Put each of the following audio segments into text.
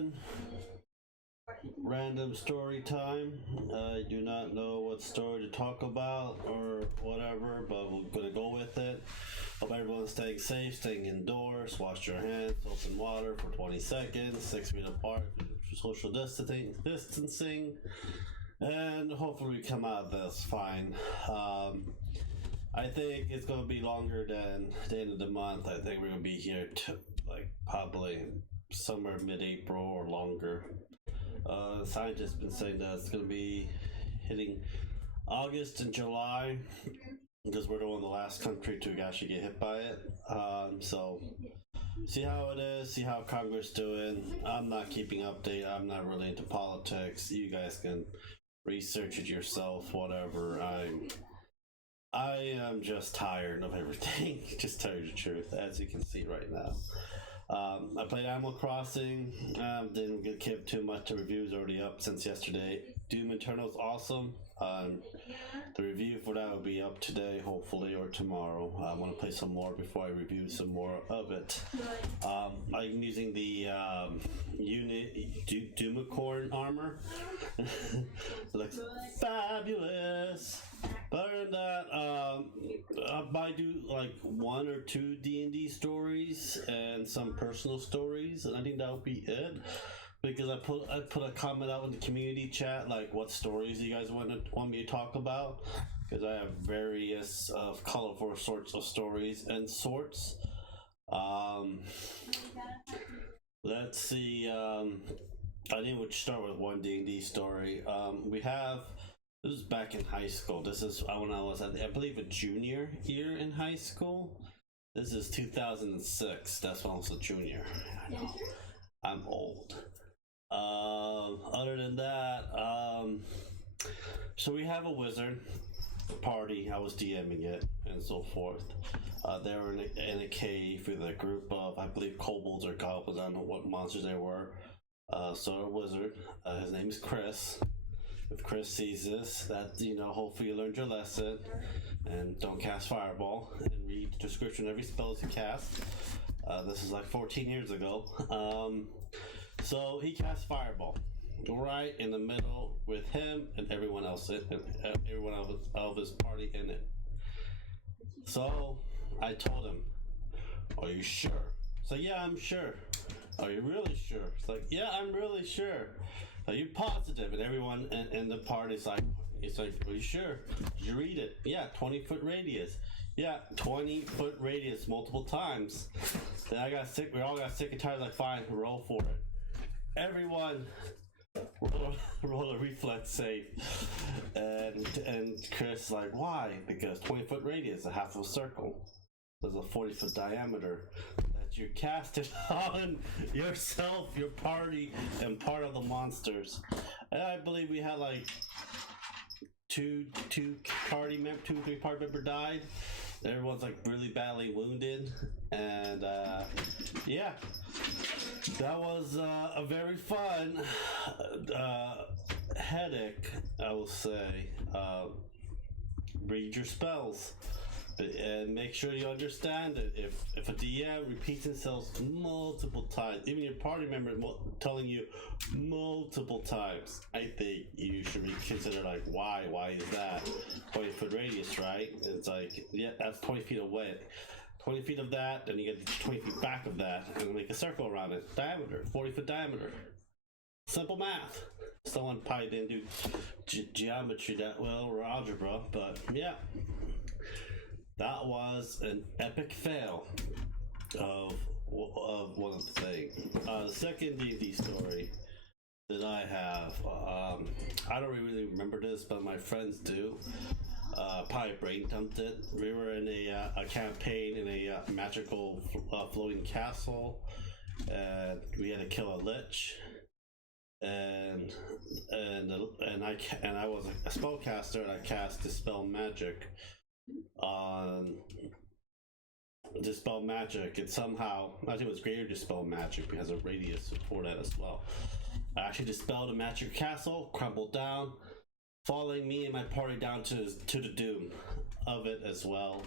everyone. Random story time. I do not know what story to talk about or whatever, but we're gonna go with it. Hope everyone's staying safe, staying indoors. Wash your hands, soap and water for 20 seconds, 6 feet apart, social distancing, and hopefully we come out of this fine. I think it's gonna be longer than the end of the month. I think we're gonna be here to probably somewhere mid-April or longer. Scientists been saying that it's going to be hitting August and July because we're the last country to actually get hit by it. So see how it is, see how Congress doing. I'm not keeping update. I'm not really into politics. You guys can research it yourself, whatever. I am just tired of everything. Just tell you the truth, as you can see right now. I played Animal Crossing. Didn't give too much. The review's already up since yesterday. Doom Eternal's awesome. The review for that will be up today, hopefully, or tomorrow. I want to play some more before I review some more of it. I'm using the unit Doomicorn armor. It looks fabulous. Other than that, I do like 1 or 2 D&D stories and some personal stories, and I think that would be it. Because I put a comment out in the community chat, like what stories you guys want me to talk about, because I have various colorful sorts of stories and sorts. Let's see. I think we'll start with one D&D story. This is back in high school. This is when I was, I believe, a junior year in high school. This is 2006. That's when I was a junior. I know. I'm old. Other than that, so we have a wizard party. I was DMing it and so forth. They were in a cave with a group of, I believe, kobolds or goblins. I don't know what monsters they were. So a wizard. His name is Chris. If Chris sees this, that, hopefully you learned your lesson and don't cast fireball and read the description of every spell you cast. This is like 14 years ago. So he cast fireball right in the middle with him and everyone else, and everyone of his party in it. So I told him, "Are you sure?" So yeah, I'm sure. Are you really sure? It's like, yeah, I'm really sure. Are you positive? And everyone in the party's like, are you sure? Did you read it? Yeah, 20-foot radius. Yeah, 20-foot radius multiple times. Then I got sick. We all got sick and tired. Like, fine, roll for it. Everyone roll a reflex save. And Chris like, why? Because 20-foot radius, a half of a circle. There's a 40-foot diameter. You cast it on yourself, your party, and part of the monsters. And I believe we had like two, 3 party member died. Everyone's like really badly wounded, and yeah, that was a very fun headache, I will say. Read your spells. And make sure you understand it. If a DM repeats themselves multiple times, even your party member telling you multiple times, I think you should reconsider, like, why is that 20-foot radius, right? It's like, yeah, that's 20 feet away. 20 feet of that, then you get 20 feet back of that, and make a circle around it. Diameter, 40-foot diameter. Simple math. Someone probably didn't do geometry that well or algebra, but yeah. That was an epic fail of one thing. The second D&D story that I have, I don't really remember this, but my friends do. Probably brain dumped it. We were in a campaign in a magical floating castle, and we had to kill a lich. And I was a spellcaster, and I cast Dispel Magic on Dispel Magic, and somehow I think it was greater Dispel Magic because of radius for that as well. I actually dispelled a magic castle, crumbled down, falling me and my party down to the doom of it as well.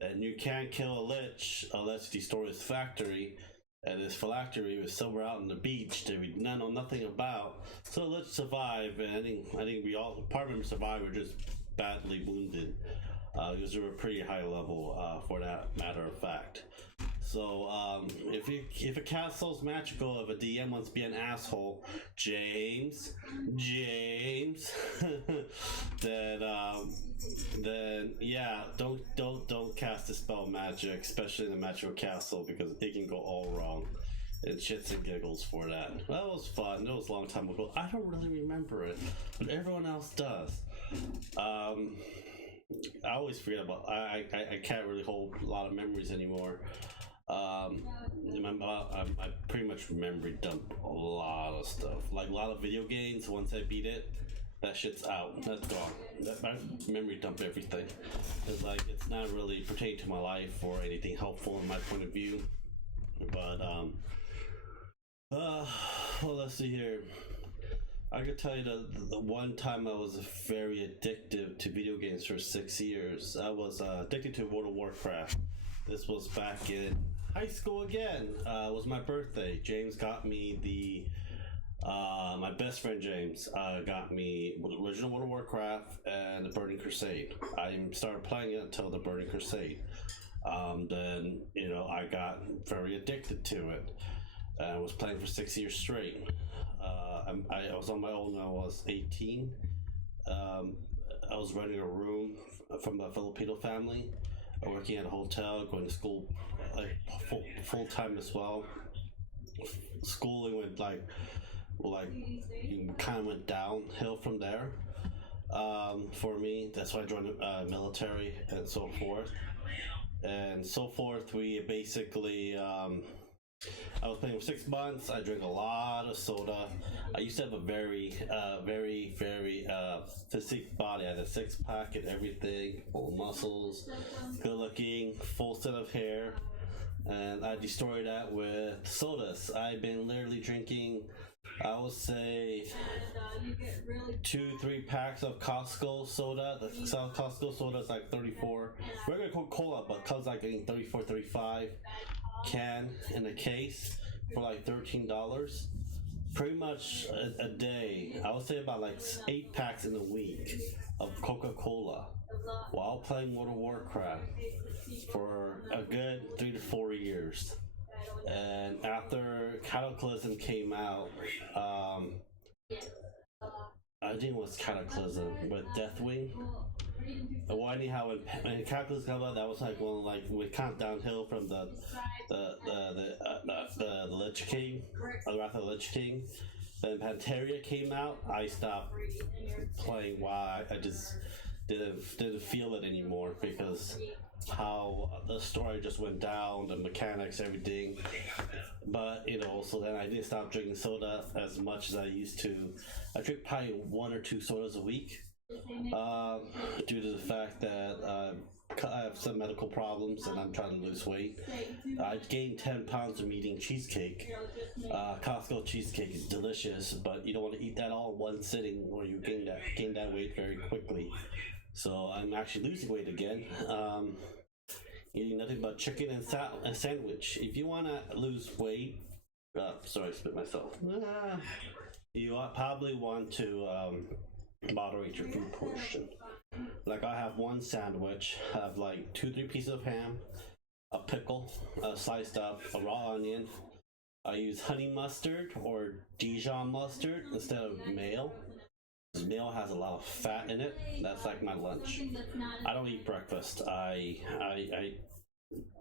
And you can't kill a lich unless you destroy his factory. and this phylactery was somewhere out on the beach that we know nothing about. So let's survive. And I think we all, part of them survived, were just badly wounded, because they were pretty high level, for that matter of fact. So if a castle's magical, if a DM wants to be an asshole, James, then yeah, don't cast a spell magic, especially in a magical castle, because it can go all wrong. And shits and giggles for that. That was fun. It was a long time ago. I don't really remember it, but everyone else does. I always forget about. I can't really hold a lot of memories anymore. I pretty much memory dump a lot of stuff. Like a lot of video games. Once I beat it, that shit's out. That's gone. I memory dump everything. It's like it's not really pertaining to my life or anything helpful in my point of view. But well, let's see here. I could tell you the one time I was very addicted to video games for 6 years. I was addicted to World of Warcraft. This was back in high school again. It was my birthday. James got me my best friend James got me the original World of Warcraft and the Burning Crusade. I started playing it until the Burning Crusade. Then, I got very addicted to it. I was playing for 6 years straight. I was on my own when I was 18. I was renting a room from a Filipino family, working at a hotel, going to school like full time as well. Schooling went like kind of went downhill from there for me. That's why I joined the military and so forth. We basically I was playing for 6 months. I drank a lot of soda. I used to have a very physique body. I had a 6-pack and everything, full muscles, good looking, full set of hair, and I destroyed that with sodas. I've been literally drinking, I would say, 2-3 packs of Costco soda. The Costco soda is like 34. Regular Coca-Cola, but comes like in 34, 35 can in a case for like $13. Pretty much a day. I would say about like 8 packs in a week of Coca-Cola while playing World of Warcraft for a good 3 to 4 years. And after Cataclysm came out, I think it was Cataclysm with Deathwing. Well, anyhow, when Cataclysm came out, that was like we kind of downhill from the Lich King, the Wrath of the Lich King. Then Panteria came out. I stopped playing. Why? I just didn't feel it anymore because how the story just went down, the mechanics, everything. But so then I did stop drinking soda as much as I used to. I drink probably 1 or 2 sodas a week, due to the fact that I have some medical problems and I'm trying to lose weight. I gained 10 pounds from eating cheesecake. Costco cheesecake is delicious, but you don't want to eat that all in one sitting or you gain that weight very quickly. So I'm actually losing weight again. Eating nothing but chicken and sandwich. If you want to lose weight, sorry, I spit myself. You probably want to moderate your food portion. Like I have one sandwich, have like 2-3 pieces of ham, a pickle, sliced up, a raw onion. I use honey mustard or Dijon mustard instead of mayo. Mayo has a lot of fat in it. That's like my lunch. I don't eat breakfast. I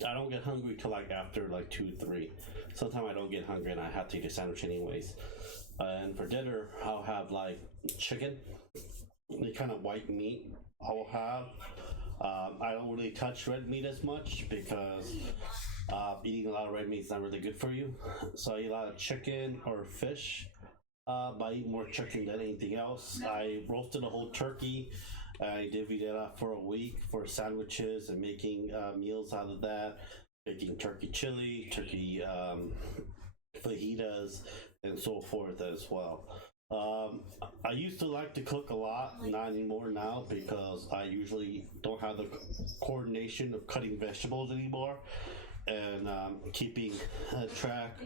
don't get hungry till like after like 2-3. Sometimes I don't get hungry and I have to eat a sandwich anyways. And for dinner, I'll have like chicken, the kind of white meat I'll have. I don't really touch red meat as much because eating a lot of red meat is not really good for you. So I eat a lot of chicken or fish. But I eat more chicken than anything else. I roasted a whole turkey. I divvied it up for a week for sandwiches and making meals out of that. Making turkey chili, turkey fajitas, and so forth as well. I used to like to cook a lot, not anymore now because I usually don't have the coordination of cutting vegetables anymore. and keeping track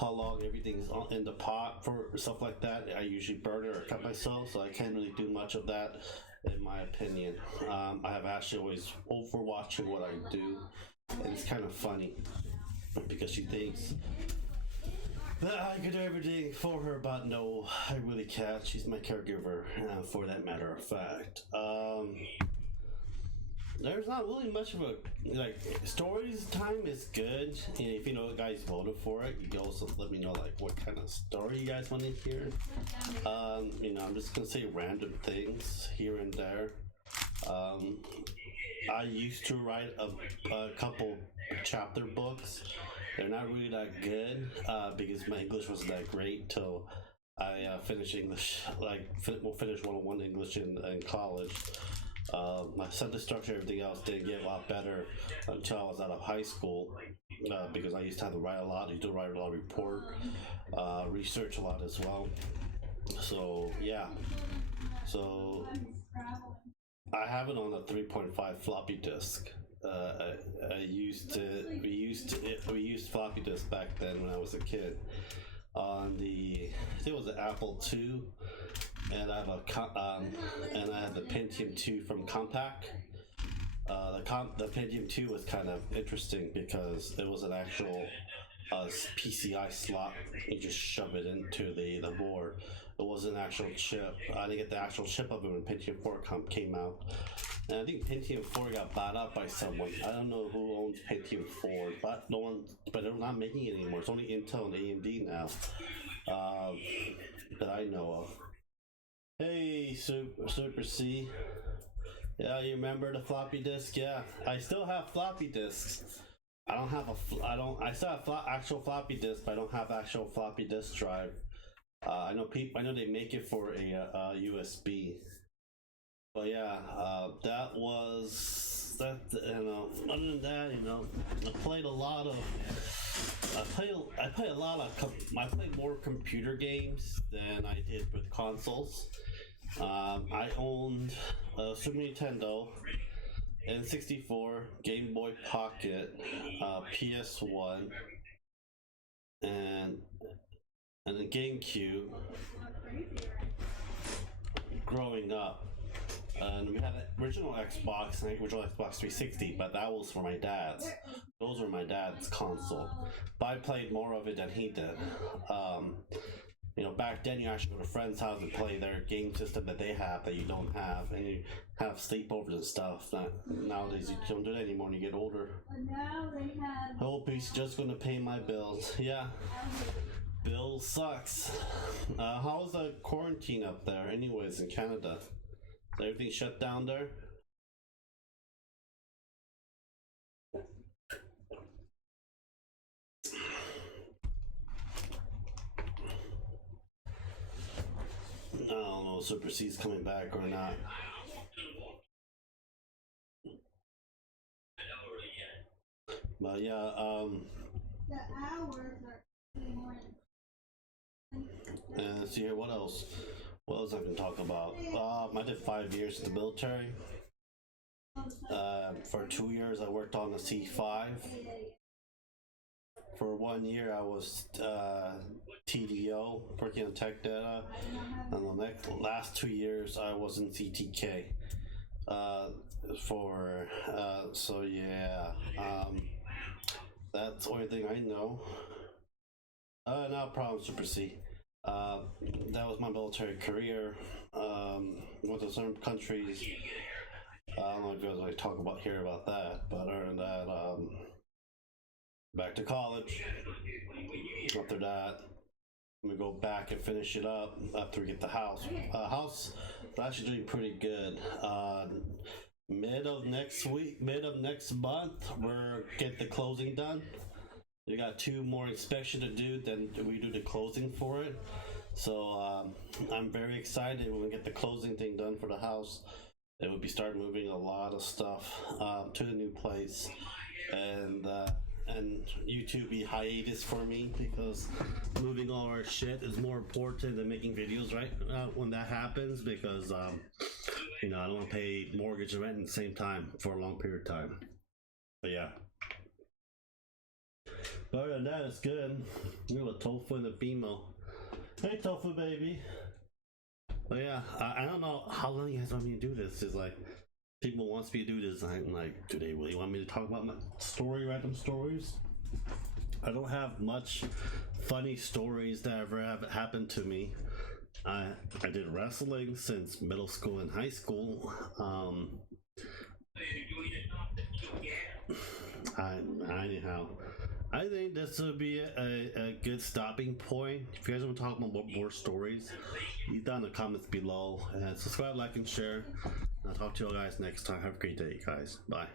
how long everything's in the pot for stuff like that. I usually burn it or cut myself, so I can't really do much of that, in my opinion. I have Ashley always overwatching what I do, and it's kind of funny because she thinks that I could do everything for her, but no, I really can't. She's my caregiver, for that matter of fact. There's not really much of a like stories time is good. And if you know the guys voted for it, you can also let me know like what kind of story you guys want to hear. I'm just gonna say random things here and there. I used to write a couple chapter books. They're not really that good because my English wasn't that great till I finished English. We'll finish 101 English in college. My sentence structure, everything else didn't get a lot better until I was out of high school because I used to have to write a lot. I used to write a lot of report, research a lot as well. So yeah, so I have it on a 3.5 floppy disk. We used floppy disk back then when I was a kid. On the, I think it was the Apple II, and I have the Pentium 2 from Compaq. The Pentium 2 was kind of interesting because it was an actual PCI slot. You just shove it into the board. It was an actual chip. I didn't get the actual chip of it when Pentium 4 came out. And I think Pentium 4 got bought up by someone. I don't know who owns Pentium 4, but they're not making it anymore. It's only Intel and AMD now that I know of. Hey, Super C. Yeah, you remember the floppy disk? Yeah, I still have floppy disks. I still have actual floppy disk, but I don't have actual floppy disk drive. I know they make it for a USB. But yeah, that was that. Other than that, I played more computer games than I did with consoles. I owned a Super Nintendo, N64, Game Boy Pocket, PS1, and the GameCube. Growing up. And we had an original Xbox, and original Xbox 360, but that was for my dad's. Those were my dad's console. But I played more of it than he did. Back then you actually go to a friend's house and play their game system that they have that you don't have, and you have sleepovers and stuff. Nowadays you don't do that anymore when you get older. I hope he's just gonna pay my bills. Yeah. Bill sucks. How's the quarantine up there anyways in Canada? Is everything shut down there? I don't know if Super C's coming back or not. But yeah, the hours are and let's see here, what else I can talk about. I did 5 years in the military. For 2 years I worked on the C5. For 1 year I was TDO, working on tech data, and the last 2 years I was in CTK. So yeah, that's the only thing I know. No problem, Super C. That was my military career. Went to certain countries. I don't know if you guys like talk about that, but other than that, back to college. After that, I'm gonna go back and finish it up after we get the house. House is actually doing pretty good. Mid of next month, we're get the closing done. We got 2 more inspections to do, then we do the closing for it. So I'm very excited when we get the closing thing done for the house. It will be start moving a lot of stuff to the new place, and YouTube be hiatus for me because moving all our shit is more important than making videos right when that happens, because I don't want to pay mortgage and rent at the same time for a long period of time. But yeah. But other than that, it's good. You know, a tofu and a bimo. Hey, tofu baby. But yeah, I don't know how long you guys want me to do this. Is like people wants me to do this. I'm like, do they really want me to talk about my random stories? I don't have much funny stories that ever have happened to me. I did wrestling since middle school and high school. Anyhow, I think this would be a good stopping point. If you guys want to talk about more stories, leave down in the comments below and subscribe, like, and share. I'll talk to you guys next time. Have a great day, guys. Bye.